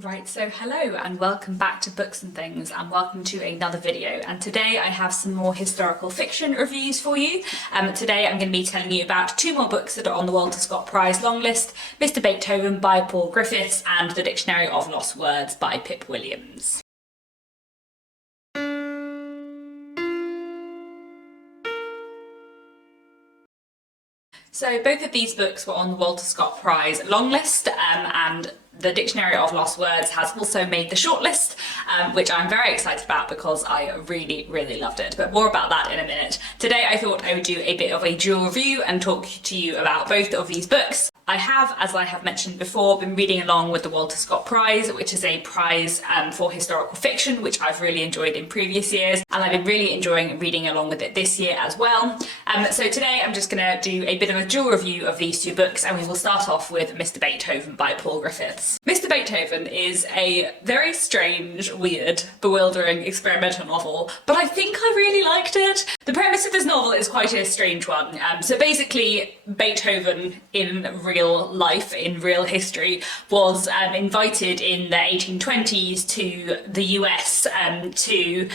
Right, so hello and welcome back to Books and Things, and welcome to another video. And today I have some more historical fiction reviews for you. Today I'm going to be telling you about two more books that are on the Walter Scott Prize long list: Mr. Beethoven by Paul Griffiths and The Dictionary of Lost Words by Pip Williams. So both of these books were on the Walter Scott Prize long list, and The Dictionary of Lost Words has also made the shortlist, which I'm very excited about because I really loved it. But more about that in a minute. Today I thought I would do a bit of a dual review and talk to you about both of these books. I have, as I have mentioned before, been reading along with the Walter Scott Prize, which is a prize for historical fiction, which I've really enjoyed in previous years, and I've been really enjoying reading along with it this year as well. So today I'm just going to do a bit of a dual review of these two books, and we will start off with Mr. Beethoven by Paul Griffiths. Mr. Beethoven is a very strange, weird, bewildering experimental novel, but I think I really liked it. The premise of this novel is quite a strange one. So basically, Beethoven in real life, in real history, was invited in the 1820s to the US to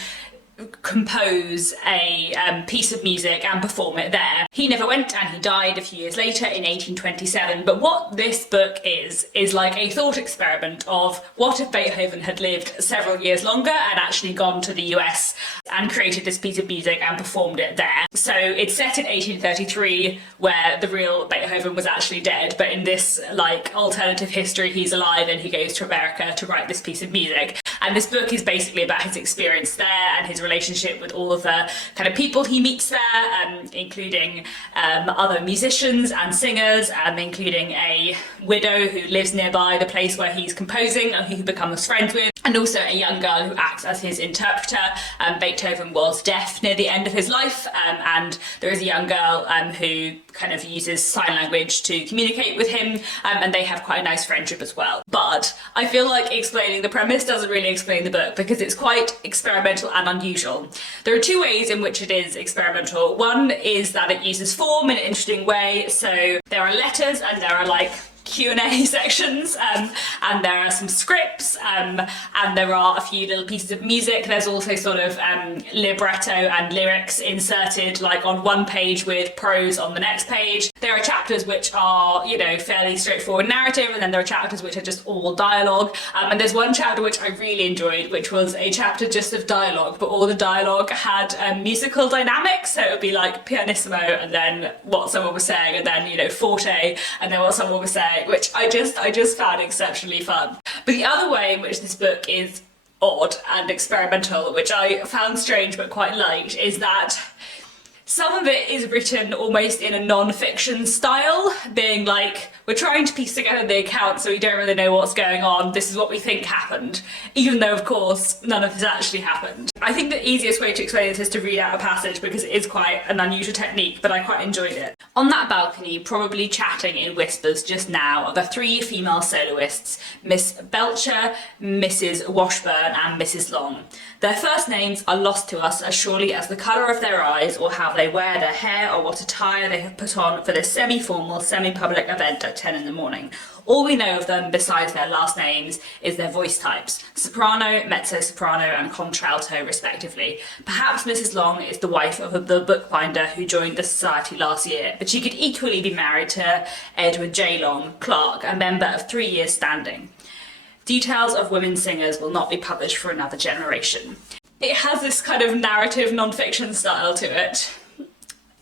compose a piece of music and perform it there. He never went, and he died a few years later in 1827. But what this book is like a thought experiment of what if Beethoven had lived several years longer and actually gone to the US and created this piece of music and performed it there. So it's set in 1833, where the real Beethoven was actually dead, but in this like alternative history he's alive and he goes to America to write this piece of music. And this book is basically about his experience there and his relationship with all of the kind of people he meets there, including other musicians and singers, including a widow who lives nearby the place where he's composing and who he becomes friends with, and also a young girl who acts as his interpreter. Beethoven was deaf near the end of his life, and there is a young girl who kind of uses sign language to communicate with him, and they have quite a nice friendship as well. But I feel like explaining the premise doesn't really explain the book because it's quite experimental and unusual. There are two ways in which it is experimental. One is that it uses form in an interesting way, so there are letters and there are like Q&A sections, and there are some scripts, and there are a few little pieces of music. There's also sort of libretto and lyrics inserted like on one page with prose on the next page. There are chapters which are, you know, fairly straightforward narrative, and then there are chapters which are just all dialogue. And there's one chapter which I really enjoyed, which was a chapter just of dialogue, but all the dialogue had musical dynamics. So it would be like pianissimo, and then what someone was saying, and then, you know, forte, and then what someone was saying, which I just found exceptionally fun. But the other way in which this book is odd and experimental, which I found strange but quite liked, is that some of it is written almost in a non-fiction style, being like, we're trying to piece together the account so we don't really know what's going on, this is what we think happened, even though of course none of this actually happened. I think the easiest way to explain this is to read out a passage because it is quite an unusual technique, but I quite enjoyed it. On that balcony, probably chatting in whispers just now, are the three female soloists, Miss Belcher, Mrs. Washburn and Mrs. Long. Their first names are lost to us as surely as the colour of their eyes, or how they wear their hair, or what attire they have put on for this semi-formal, semi-public event at 10 in the morning. All we know of them, besides their last names, is their voice types: soprano, mezzo-soprano and contralto respectively. Perhaps Mrs. Long is the wife of the bookbinder who joined the society last year, but she could equally be married to Edward J. Long, clerk, a member of 3 years standing. Details of women singers will not be published for another generation. It has this kind of narrative non-fiction style to it,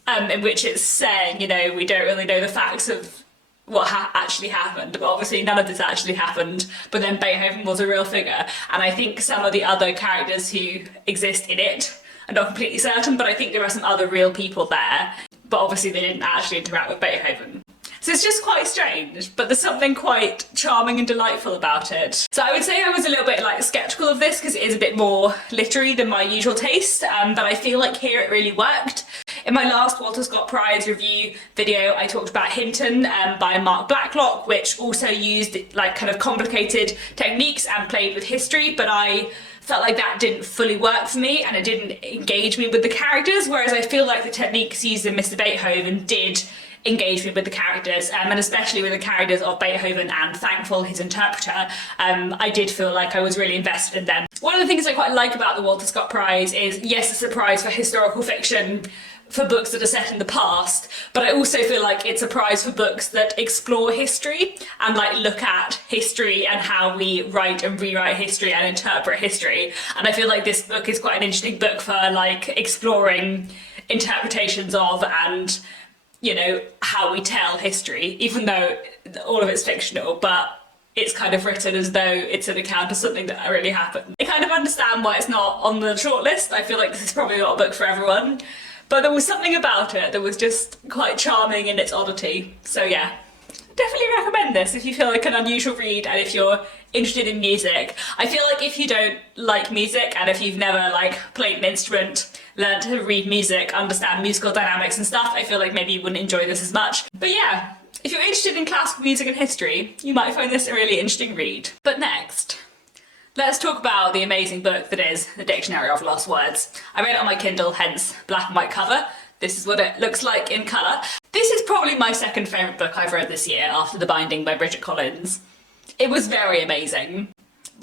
in which it's saying, you know, we don't really know the facts of what actually happened, but obviously none of this actually happened, but then Beethoven was a real figure. And I think some of the other characters who exist in it, I'm not completely certain, but I think there are some other real people there, but obviously they didn't actually interact with Beethoven. So it's just quite strange, but there's something quite charming and delightful about it. So I would say I was a little bit like sceptical of this because it is a bit more literary than my usual taste, but I feel like here it really worked. In my last Walter Scott Prize review video, I talked about Hinton by Mark Blacklock, which also used like kind of complicated techniques and played with history, but I felt like that didn't fully work for me and it didn't engage me with the characters, whereas I feel like the techniques used in Mr. Beethoven did engaged with the characters, and especially with the characters of Beethoven and Thankful, his interpreter. I did feel like I was really invested in them. One of the things I quite like about the Walter Scott Prize is, yes, it's a prize for historical fiction, for books that are set in the past, but I also feel like it's a prize for books that explore history and like look at history and how we write and rewrite history and interpret history. And I feel like this book is quite an interesting book for like exploring interpretations of and, you know, how we tell history, even though all of it's fictional, but it's kind of written as though it's an account of something that really happened. I kind of understand why it's not on the shortlist. I feel like this is probably not a book for everyone. But there was something about it that was just quite charming in its oddity. So yeah, definitely recommend this if you feel like an unusual read and if you're interested in music. I feel like if you don't like music and if you've never like played an instrument, learned to read music, understand musical dynamics and stuff, I feel like maybe you wouldn't enjoy this as much. But yeah, if you're interested in classical music and history, you might find this a really interesting read. But next, let's talk about the amazing book that is The Dictionary of Lost Words. I read it on my Kindle, hence black and white cover. This is what it looks like in colour. This is probably my second favourite book I've read this year after The Binding by Bridget Collins. It was very amazing.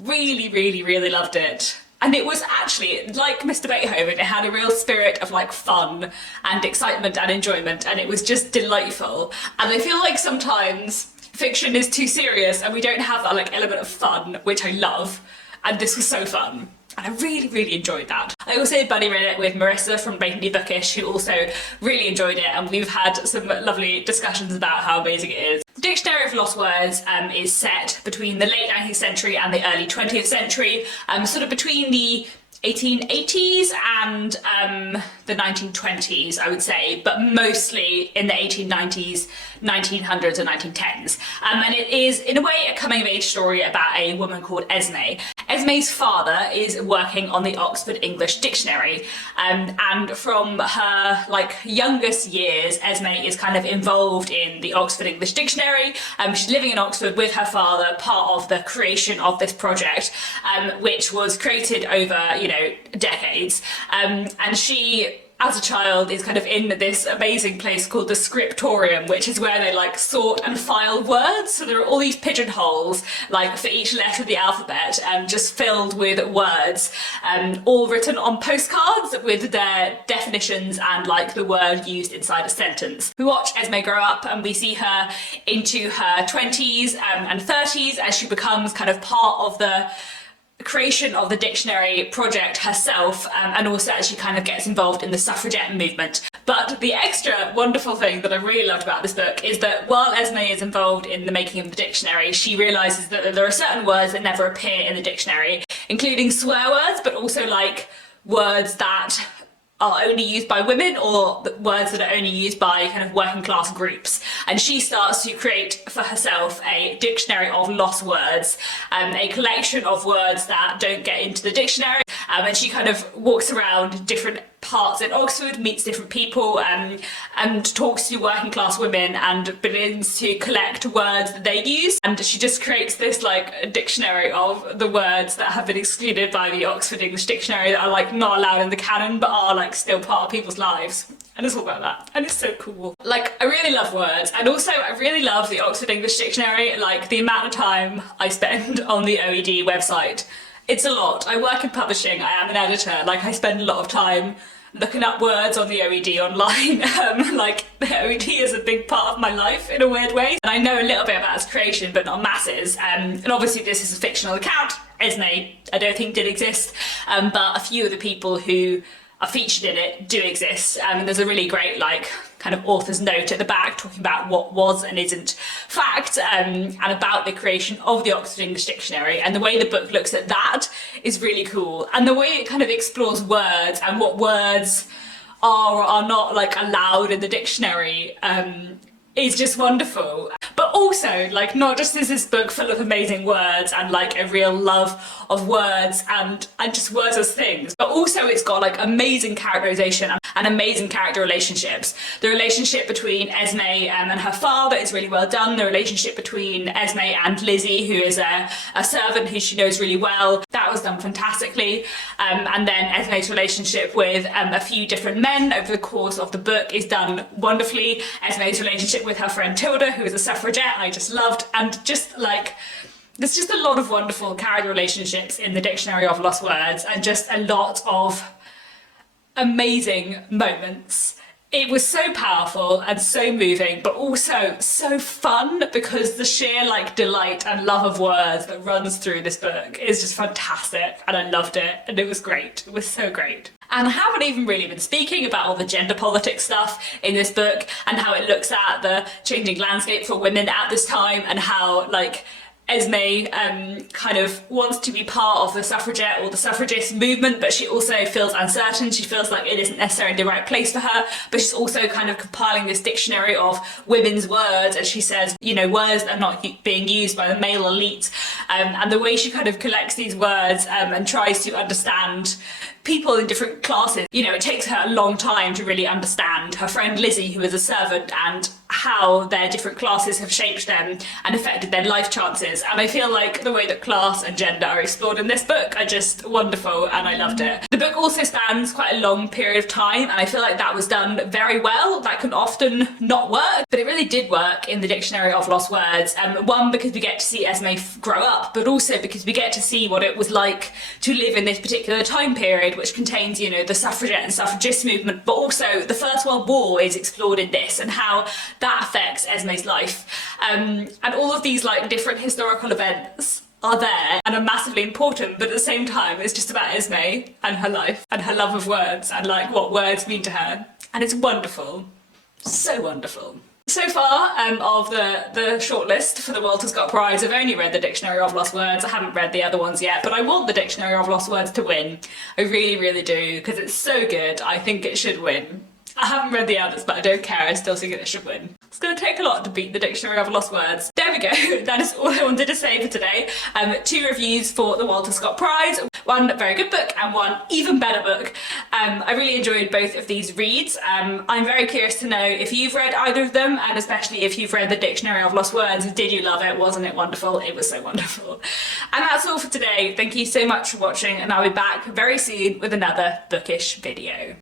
Really, really, really loved it. And it was actually, like Mr. Beethoven, it had a real spirit of like fun and excitement and enjoyment, and it was just delightful. And I feel like sometimes fiction is too serious and we don't have that like element of fun, which I love. And this was so fun. And I really, really enjoyed that. I also buddy read it with Marissa from Blatantly Bookish, who also really enjoyed it, and we've had some lovely discussions about how amazing it is. The Dictionary of Lost Words is set between the late 19th century and the early 20th century, sort of between the 1880s and the 1920s, I would say, but mostly in the 1890s, 1900s and 1910s. And it is, in a way, a coming-of-age story about a woman called Esme. Esme's father is working on the Oxford English Dictionary, and from her like youngest years, Esme is kind of involved in the Oxford English Dictionary. She's living in Oxford with her father, part of the creation of this project, which was created over, you know, decades. And she, as a child, is kind of in this amazing place called the Scriptorium, which is where they like sort and file words. So there are all these pigeonholes, like for each letter of the alphabet, just filled with words, all written on postcards with their definitions and like the word used inside a sentence. We watch Esme grow up and we see her into her 20s and 30s as she becomes kind of part of the creation of the dictionary project herself, and also as she kind of gets involved in the suffragette movement. But the extra wonderful thing that I really loved about this book is that while Esme is involved in the making of the dictionary, she realises that there are certain words that never appear in the dictionary, including swear words, but also like words that are only used by women or words that are only used by kind of working class groups. And she starts to create for herself a dictionary of lost words, a collection of words that don't get into the dictionary. And she kind of walks around different parts in Oxford, meets different people, and talks to working class women and begins to collect words that they use. And she just creates this like dictionary of the words that have been excluded by the Oxford English Dictionary, that are like not allowed in the canon but are like still part of people's lives. And it's all about that. And it's so cool. Like, I really love words, and also I really love the Oxford English Dictionary. Like, the amount of time I spend on the OED website, it's a lot. I work in publishing, I am an editor, like I spend a lot of time looking up words on the OED online. Like, the OED is a big part of my life in a weird way. And I know a little bit about its creation, but not masses. And obviously this is a fictional account. Esme, I don't think did exist, but a few of the people who are featured in it do exist. There's a really great like kind of author's note at the back talking about what was and isn't fact, and about the creation of the Oxford English Dictionary, and the way the book looks at that is really cool, and the way it kind of explores words and what words are or are not like allowed in the dictionary is just wonderful. But also, like, not just is this book full of amazing words and like a real love of words and just words as things, but also it's got like amazing characterization and amazing character relationships. The relationship between Esme and her father is really well done. The relationship between Esme and Lizzie, who is a servant who she knows really well, that that was done fantastically. And then Esme's relationship with a few different men over the course of the book is done wonderfully. Esme's relationship with her friend Tilda, who is a suffragette, I just loved, and just like, there's just a lot of wonderful character relationships in the Dictionary of Lost Words, and just a lot of amazing moments. It was so powerful and so moving, but also so fun, because the sheer like delight and love of words that runs through this book is just fantastic, and I loved it, and it was great. It was so great. And I haven't even really been speaking about all the gender politics stuff in this book, and how it looks at the changing landscape for women at this time, and how like Esme kind of wants to be part of the suffragette or the suffragist movement, but she also feels uncertain. She feels like it isn't necessarily the right place for her, but she's also kind of compiling this dictionary of women's words, and she says, you know, words that are not being used by the male elite, and the way she kind of collects these words and tries to understand people in different classes. You know, it takes her a long time to really understand her friend Lizzie, who is a servant, and how their different classes have shaped them and affected their life chances. And I feel like the way that class and gender are explored in this book are just wonderful, and I loved it. The book also spans quite a long period of time, and I feel like that was done very well. That can often not work, but it really did work in the Dictionary of Lost Words. One, because we get to see Esme grow up, but also because we get to see what it was like to live in this particular time period, which contains, you know, the suffragette and suffragist movement, but also the First World War is explored in this, and how that affects Esme's life. And all of these like different historical events are there and are massively important, but at the same time it's just about Esme and her life and her love of words and like what words mean to her. And it's wonderful. So wonderful. So far of the shortlist for the Walter Scott Prize, I've only read the Dictionary of Lost Words. I haven't read the other ones yet, but I want the Dictionary of Lost Words to win. I really, really do, because it's so good. I think it should win. I haven't read the others, but I don't care. I still think it should win. It's going to take a lot to beat the Dictionary of Lost Words. There we go. That is all I wanted to say for today. 2 reviews for the Walter Scott Prize. One very good book and one even better book. I really enjoyed both of these reads. I'm very curious to know if you've read either of them, and especially if you've read the Dictionary of Lost Words. Did you love it? Wasn't it wonderful? It was so wonderful. And that's all for today. Thank you so much for watching, and I'll be back very soon with another bookish video.